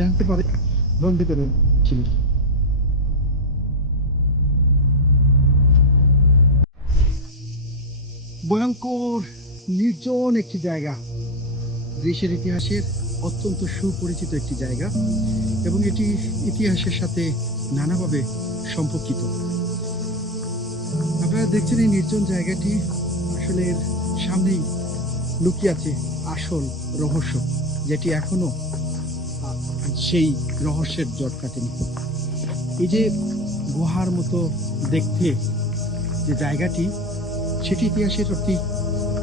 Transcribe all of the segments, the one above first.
জানতে পারে বন ভিতরে ছিল। ভয়ঙ্কর নির্জন একটি জায়গা, গ্রীসের ইতিহাসের অত্যন্ত সুপরিচিত একটি জায়গা এবং এটি ইতিহাসের সাথে নানাভাবে সম্পর্কিত। আপনারা দেখছেন এই নির্জন জায়গাটি, আসলে এর সামনেই লুকিয়ে আছে আসল রহস্য, যেটি এখনো সেই রহস্যের জট কাটেনি। এই যে গুহার মতো দেখতে যে জায়গাটি, সেটি ইতিহাসের অতি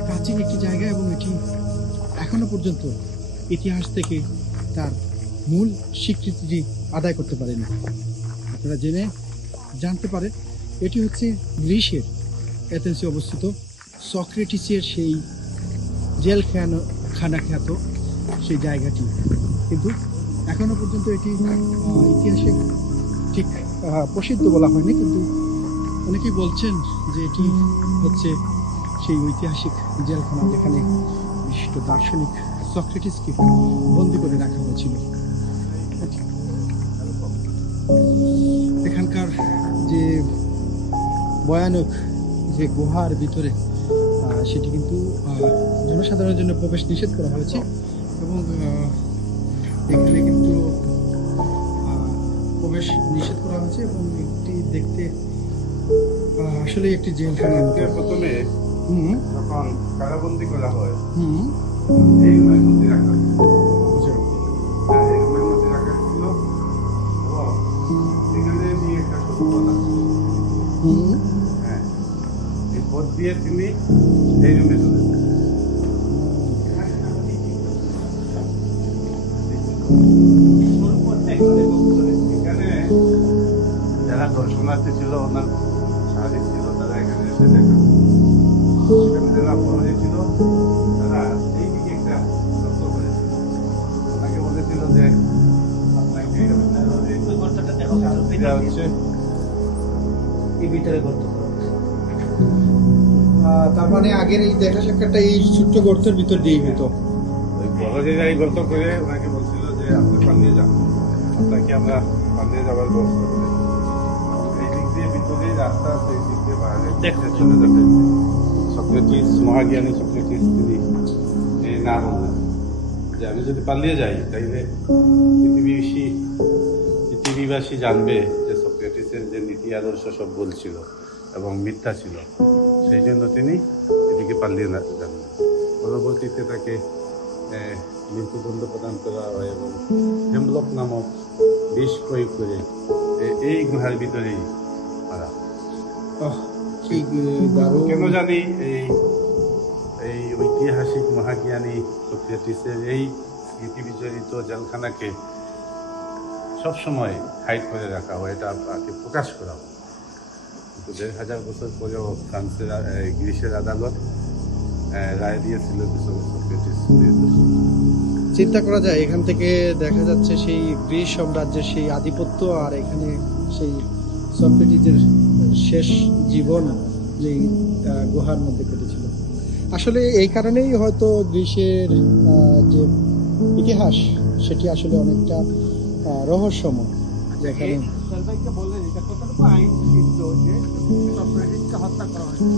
প্রাচীন একটি জায়গা এবং এটি এখনো পর্যন্ত ইতিহাস থেকে তার মূল স্বীকৃতিটি আদায় করতে পারেনি। আপনারা জেনে জানতে পারেন এটি হচ্ছে গ্রিসের এথেন্সে অবস্থিত সক্রেটিসের সেই জেলখানা খ্যাত সেই জায়গাটি, কিন্তু এখনো পর্যন্ত এটি ইতিহাসে ঠিক প্রসিদ্ধ বলা হয়নি, কিন্তু অনেকেই বলছেন যে এটি হচ্ছে সেই ঐতিহাসিক জেলখানা যেখানে বিশিষ্ট দার্শনিক সক্রেটিসকে বন্দি করে রাখা হয়েছিল। এখানকার যে ভয়ানক যে গুহার ভিতরে, সেটি কিন্তু জনসাধারণের জন্য প্রবেশ নিষেধ করা হয়েছে এবং এখানে কিন্তু প্রবেশ নিষেধ করা হয়েছে এবং এটি দেখতে আসলে একটি জেলখানা। প্রথমে যখন কারাবন্দি করা হয় এই রুমের মধ্যে রাখা হয়, এই রুমের মধ্যে রাখা ছিল এবং এখানে নিয়ে একটা সত্যতা আছে। হ্যাঁ, এই পথ দিয়ে তিনি এই রুমে চলে যান। এখানে যারা দর্শনার্থী ছিল, ওনার সাহায্য ছিল, তারা এখানে এসে দেখা, এখানে যারা অপরাধী ছিল তারা এইদিকে একটা লক্ষ্য করেছিল, ওনাকে বলেছিল যে আপনাকে হচ্ছে এই ভিতরে গর্ত। তার মানে আগের এই দেখা সাক্ষাৎটা এই ছোট্ট গর্তের ভিতর দিয়ে হতো। ওই বড় জায়গায় গল্প করে ওনাকে বলছিল যে আপনি পালিয়ে যান, আপনাকে আমরা পালিয়ে যাওয়ার ব্যবস্থা করে এই দিক দিয়ে ভিতরে রাস্তা আছে, এই দিক দিয়ে বাইরে দেখতে চলে যাবে। সক্রেটিস, মহাজ্ঞানী সক্রেটিস, তিনি এই না বললেন যে আমি যদি পালিয়ে যাই তাইলে পৃথিবীবাসী জানবে যে সক্রেটিসের যে নীতি আদর্শ সব ভুল ছিল এবং মিথ্যা ছিল, সেই জন্য তিনি এদিকে পালিয়ে না যান। পরবর্তীতে তাকে মৃত্যুদণ্ড প্রদান করা হয় এবং হেমলক নামক বিষ প্রয়োগ করে এই গুহার ভিতরেই মারা। কেন জানি এই ঐতিহাসিক মহাজ্ঞানী সক্রেটিসের এই স্মৃতিবিজড়িত জেলখানাকে সবসময় হাইড করে রাখা হয়, এটা আপনাকে প্রকাশ করা হয়। কিন্তু ১,৫০০ বছর পরেও ফ্রান্সের গ্রিসের আদালত রায় দিয়েছিল সক্রেটিস নির্দোষ। চিন্তা করা যায়, এখান থেকে দেখা যাচ্ছে সেই গ্রিস সাম্রাজ্যের সেই আধিপত্য, আর এখানে সেই সক্রেটিসের শেষ জীবন যেই গুহার মধ্যে কেটেছিল। আসলে এই কারণেই হয়তো গ্রিসের যে ইতিহাস সেটি আসলে অনেকটা রহস্যময়। যেখানে বললেন এটা কতটুকু আইন সিদ্ধ যে সক্রেটিসকে হত্যা করা হয়েছিল।